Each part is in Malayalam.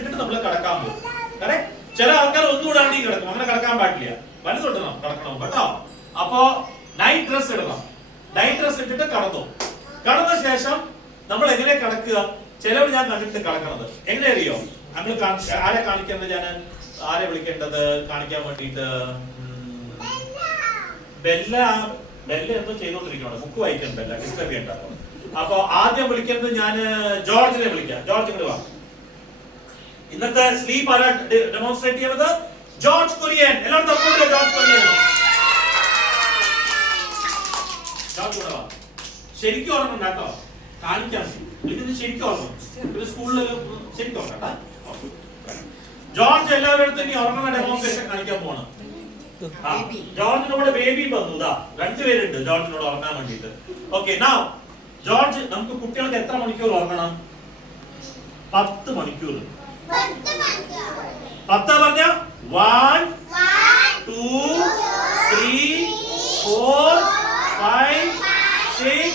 ഇട്ടിട്ട് നമ്മൾ കിടക്കാൻ പോകും. ചില ആൾക്കാർ ഒന്നുകൂടാണ്ടി കിടക്കും, അങ്ങനെ കിടക്കാൻ പാടില്ല, വലുതൊട്ടണം കിടക്കണം കേട്ടോ. അപ്പോ നൈറ്റ് ഡ്രസ് ഇടണം. നൈറ്റ് ഡ്രസ് ഇട്ടിട്ട് കിടന്നു. കിടന്ന ശേഷം നമ്മൾ എങ്ങനെ കിടക്കുക? ചിലവർ ഞാൻ കണ്ടിട്ട് കിടക്കണത് എങ്ങനെ അറിയോ? അങ്ങനെ ആരെ കാണിക്കേണ്ടത്? ഞാൻ ആരെ വിളിക്കേണ്ടത് കാണിക്കാൻ വേണ്ടിട്ട്? ബെല്ല എന്തോ ചെയ്തോണ്ടിരിക്കണം, ബുക്ക് വായിക്കാൻ ബെല്ല ഡിസ്റ്റർബ് ചെയ്യണ്ടോ. അപ്പൊ ആദ്യം വിളിക്കുന്നത് ഞാൻ ജോർജിനെ വിളിക്കാം. ജോർജ് ഇങ്ങോട്ട് വാ. ഇന്നത്തെ സ്ലീപ്പ് ആരാ ഡെമോൺസ്ട്രേറ്റ് ചെയ്യുന്നത്? ജോർജ് കുര്യൻ. എല്ലാവരും തപ്പുണ്ടോ? ജോർജ് കുര്യൻ. ജോർജ് കൂടെ വാ. ശരിക്കും ഓർമ്മ കേട്ടോ, കാണിക്കാം. ഇത് ശരിക്കും ഓർമ്മ, ഇത് സ്കൂളിൽ ശരിക്കും ഓർമ്മ. ജോർജ് എല്ലാവരുടെ അടുത്ത് ഇനി ഓർമ്മ ഡെമോൺസ്ട്രേഷൻ കാണിക്കാൻ പോണം. ജോർജിനോട് ബേബി വന്നു, ഇതാ രണ്ടുപേരുണ്ട് ജോർജിനോട് ഉറങ്ങാൻ വേണ്ടിട്ട്. ഓക്കെ, നൗ ജോർജ്, നമുക്ക് കുട്ടികൾക്ക് എത്ര മണിക്കൂർ ഉറങ്ങണം? 10 മണിക്കൂർ. 10 പറഞ്ഞ 1 2 3 4 5 6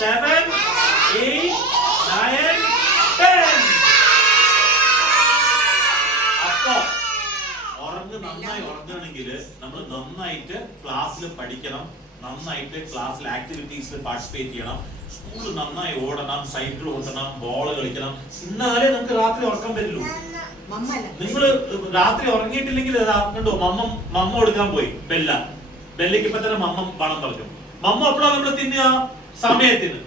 7 8 9 10. അപ്പൊ നന്നായി ഉറങ്ങണമെങ്കിൽ നമ്മൾ നന്നായിട്ട് ക്ലാസ്സിൽ പഠിക്കണം, നന്നായിട്ട് ക്ലാസ്സിൽ ആക്ടിവിറ്റീസിൽ പാർട്ടിസിപ്പേറ്റ് ചെയ്യണം, സ്കൂളിൽ നന്നായി ഓടണം, സൈക്കിൾ ഓടണം, ബോൾ കളിക്കണം. എന്നാലേ നമുക്ക് രാത്രി ഉറക്കം വരുള്ളൂ. നിങ്ങൾ രാത്രി ഉറങ്ങിയിട്ടില്ലെങ്കിൽ കണ്ടോ, മമ്മ കൊടുക്കാൻ പോയി. ബെല്ലയ്ക്ക് ഇപ്പൊ തന്നെ മമ്മ പണം പറഞ്ഞു. മമ്മ എപ്പോഴാ നമ്മൾ തിന്നുക? സമയത്തിന്.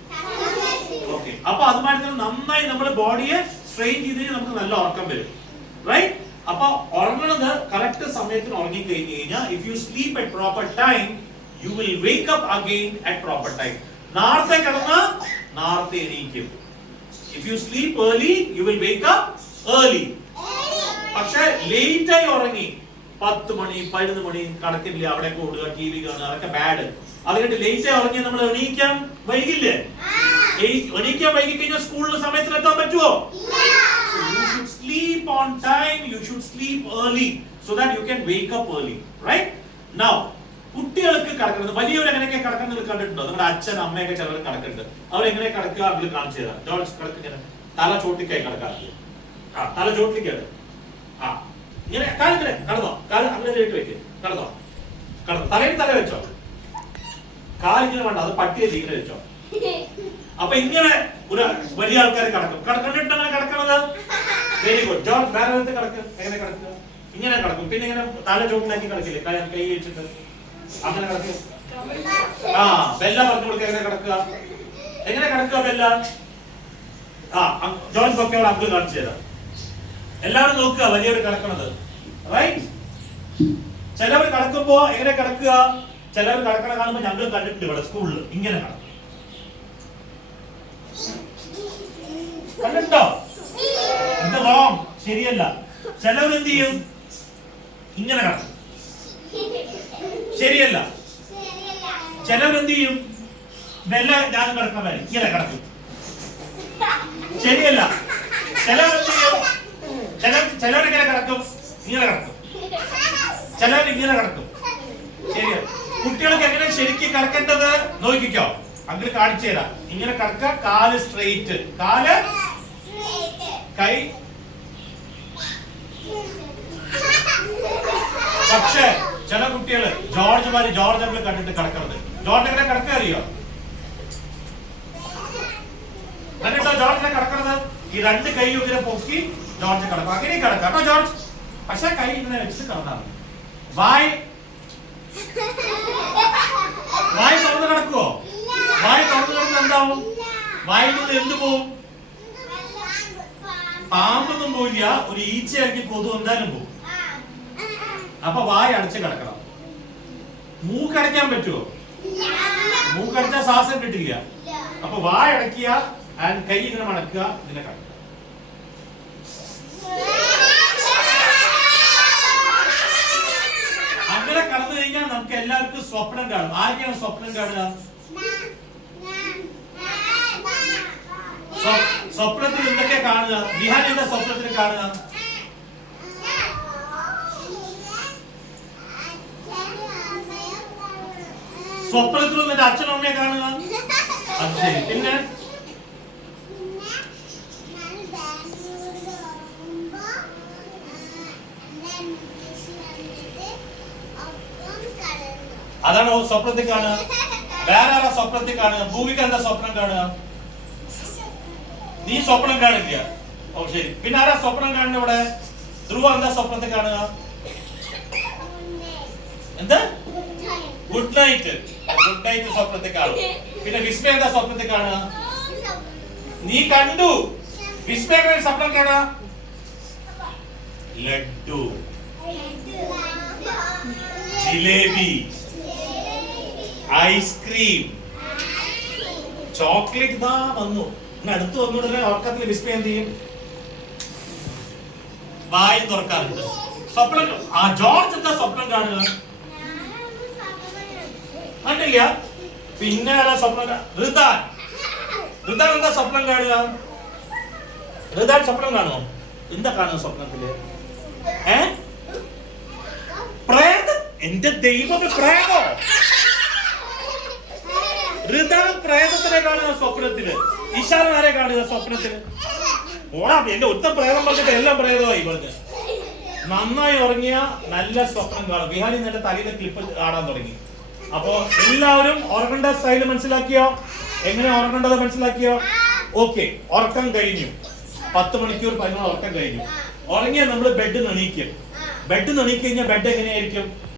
ഓക്കെ, അപ്പൊ അതുമായിട്ട് നന്നായി നമ്മുടെ ബോഡിയെ സ്ട്രെയിൻ ചെയ്ത് നമുക്ക് നല്ല ഉറക്കം വരും. റൈറ്റ്? അപ്പൊ ഉറങ്ങണത് കറക്റ്റ് സമയത്തിന് ഉറങ്ങി കഴിഞ്ഞു കഴിഞ്ഞാൽ, if you sleep at proper time you will wake up again at proper time. നാളത്തെ കിടന്നാൽ നാളത്തെ എണീക്കും. If you sleep early you will wake up early. പക്ഷെ ലേറ്റ് ആയി ഉറങ്ങി 10 മണി 11 മണി കടക്കില്ല, അവിടെ ഓടുക, ടി വി കാണുക, അതൊക്കെ ബാഡ്. അതുകൊണ്ട് ലേറ്റ് ആയി ഉറങ്ങി നമ്മൾ എണീക്കാൻ വൈകില്ലേ? എണീക്കാൻ വൈകി കഴിഞ്ഞാൽ സ്കൂളിൽ സമയത്തിന് എത്താൻ പറ്റുമോ? So you should sleep on time, you should sleep early so that you can wake up early, right? Now കുട്ടികൾക്ക് കിടക്കുന്നത്, വലിയവർ എങ്ങനെയൊക്കെ കിടക്കുന്നത് കണ്ടിട്ടുണ്ടോ? നമ്മുടെ അച്ഛൻ അമ്മയൊക്കെ ചിലർ കിടക്കുന്നുണ്ട്. അവരെങ്ങനെ കിടക്കുക അതിൽ കാണിച്ചു തരാം. ജോർജ് കിടക്കിങ്ങനെ തല ചോട്ടിക്കായി കിടക്കാറില്ല. തല ചോട്ടിക്കാണ്. ഇങ്ങനെ കാലിങ്ങനെ കടന്നോ, കാല് അങ്ങനെ വെക്ക്, കടന്നോ, തലയിൽ തല വെച്ചോ, കാലിങ്ങനെ വേണ്ട, അത് പട്ടിയല്ല, ഇങ്ങനെ വെച്ചോ. അപ്പൊ ഇങ്ങനെ ഒരു വലിയ ആൾക്കാർ കിടക്കും. കണ്ടിട്ട് അങ്ങനെ കിടക്കണത് വെരി ഗുഡ്. ജോർജ് വേറെ വിധത്തിൽ കിടക്കും. എങ്ങനെ കിടക്കുക? ഇങ്ങനെ കിടക്കും. പിന്നെ ഇങ്ങനെ തല ചോട്ടിലാക്കി കിടക്കില്ലേ, കൈ വെച്ചിട്ട് അങ്ങനെ കിടക്കും. ബെല്ല പറഞ്ഞു കൊടുക്കുക എങ്ങനെ കിടക്കുക. എങ്ങനെ കിടക്കുക ബെല്ല? ജോർജ് ബൊക്കെയോട് അങ്കിൾ കാണിച്ചു തരാം. എല്ലാവരും നോക്കുക വലിയവർ കിടക്കണത്. റൈറ്റ്? ചിലവർ കിടക്കുമ്പോ എങ്ങനെ കിടക്കുക? ചിലവർ കിടക്കണ കാണുമ്പോ ഞങ്ങൾ കണ്ടിട്ടുണ്ട് ഇവിടെ സ്കൂളിൽ. ഇങ്ങനെ കിടക്കും. കണ്ടോ? ഇത് റോങ്, ശരിയല്ല. ചിലവർ എന്ത് ചെയ്യും? ഇങ്ങനെ കിടക്കും. ശരിയല്ല. ചിലവർ എന്ത് ചെയ്യും? ബെല്ല ഞാൻ കിടക്കാൻ വരെ ഇങ്ങനെ കിടക്കും. ശരിയല്ല. ചിലവർ എന്ത് ചെയ്യും? ചിലവർ ഇങ്ങനെ കിടക്കും, ഇങ്ങനെ കിടക്കും. ചിലവർ ഇങ്ങനെ കിടക്കും. ശരിയല്ല. കുട്ടികൾക്ക് എങ്ങനെ ശരിക്കും കിടക്കേണ്ടത് നോക്കിക്കോ. അങ്ങനെ കാണിച്ചു തരാം. ഇങ്ങനെ കിടക്ക, കാല് സ്ട്രെയിറ്റ്, കാല് കൈ. പക്ഷേ ചില കുട്ടികള് ജോർജ് നമ്മൾ കണ്ടിട്ട് കിടക്കുന്നത്. ജോർജ് എങ്ങനെ കിടക്കുക അറിയോ? കണ്ടിട്ടോ ജോർജിനെ കിടക്കുന്നത്? ഈ രണ്ട് കൈ ഇങ്ങനെ പൊക്കി ജോർജ് കിടക്കും. അങ്ങനെ കിടക്കാം കേട്ടോ ജോർജ്. പക്ഷെ കൈ ഇങ്ങനെ വെച്ചിട്ട് കിടന്നാൽ വായ് തുറന്ന് കിടക്കുവോ? വായ് തുറന്നു കിടന്ന് എന്താവും? വായിലൂടെ എന്ത് പോവും? പാമ്പൊന്നും പോയില്ല, ഒരു ഈച്ച അല്ലെങ്കിൽ കൊതു എന്തായാലും പോവും. അപ്പൊ വായ അടച്ച് കിടക്കണം. മൂക്കടയ്ക്കാൻ പറ്റുമോ? മൂക്കടച്ചാൽ ശ്വാസം കിട്ടില്ല. അപ്പൊ വായ അടയ്ക്കുക, കൈ ഇങ്ങനെ മടക്കുക, ഇതിനെ കിടക്കുക. അങ്ങനെ കടന്നു കഴിഞ്ഞാൽ നമുക്ക് എല്ലാവർക്കും സ്വപ്നം കാണും. ആർക്കാണ് സ്വപ്നം കാണുക? സ്വപ്നത്തിൽ എന്തൊക്കെ കാണുക? വിഹാൻ എന്താ സ്വപ്നത്തിൽ കാണുക? സ്വപ്നത്തിലും എന്റെ അച്ഛനും അമ്മയെ കാണുക. അത് ശരി. പിന്നെ അതാണ് സ്വപ്നത്തിൽ കാണുക. വേറെ ആരാ സ്വപ്നത്തിൽ കാണുക? ഭൂമിക്ക് എന്താ സ്വപ്നം കാണുക? നീ സ്വപ്നം കാണില്ല. ഓ ശരി. പിന്നെ ആരാ സ്വപ്നം കാണുന്നത് ഇവിടെ? ധ്രുവ എന്താ സ്വപ്നത്തിൽ കാണുക? എന്താ? Good night. ഗുഡ് നൈറ്റ് സ്വപ്നത്തിൽ കാണും. പിന്നെ വിസ്മയ എന്താ സ്വപ്നത്തിൽ കാണുക? നീ കണ്ടു. വിസ്മയ സ്വപ്നം കാണുക? Laddu, jalebi, ice cream, chocolate. ഇതാ വന്നു. അടുത്ത് വന്നുടനെ ഉറക്കത്തിൽ വിസ്മയം എന്ത് ചെയ്യും? വായും തുറക്കാറുണ്ട്. സ്വപ്നം. ആ ജോർജ് എന്താ സ്വപ്നം കാണുക? കണ്ടില്ല. പിന്നെ ആരാ സ്വപ്നം? ഋതാൻ. ഋതാൻ എന്താ സ്വപ്നം കാണുക? ഋതാൻ സ്വപ്നം കാണുമോ? എന്താ കാണുക സ്വപ്നത്തില്? പ്രേതം. എന്റെ ദൈവമേ, പ്രേതോ? ഋതാൻ പ്രേതത്തിനെ കാണുക സ്വപ്നത്തില്. ഈശാൻ ആരെ കാണുക സ്വപ്നത്തില്? ഓടാ, എന്റെ ഒറ്റ പ്രേതം പറഞ്ഞിട്ട് എല്ലാം പ്രേതമായി പറഞ്ഞ്. നന്നായി ഉറങ്ങിയ നല്ല സ്വപ്നം കാണും. വിഹാരി എന്റെ തലയിലെ ക്ലിപ്പ് ആടാൻ തുടങ്ങി. അപ്പൊ എല്ലാവരും ഉറങ്ങേണ്ട സ്റ്റൈല് മനസ്സിലാക്കിയോ? എങ്ങനെ ഉറങ്ങേണ്ടത് മനസ്സിലാക്കിയോ? ഓക്കെ, ഉറക്കം കഴിഞ്ഞു. 10 മണിക്കൂർ 11 ഉറക്കം കഴിഞ്ഞു. ഉറങ്ങിയാൽ നമ്മൾ ബെഡിൽ നിന്ന് എണീക്കും. ബെഡിൽ നിന്ന് എണീക്കഴിഞ്ഞാൽ ബെഡ് എങ്ങനെയായിരിക്കും?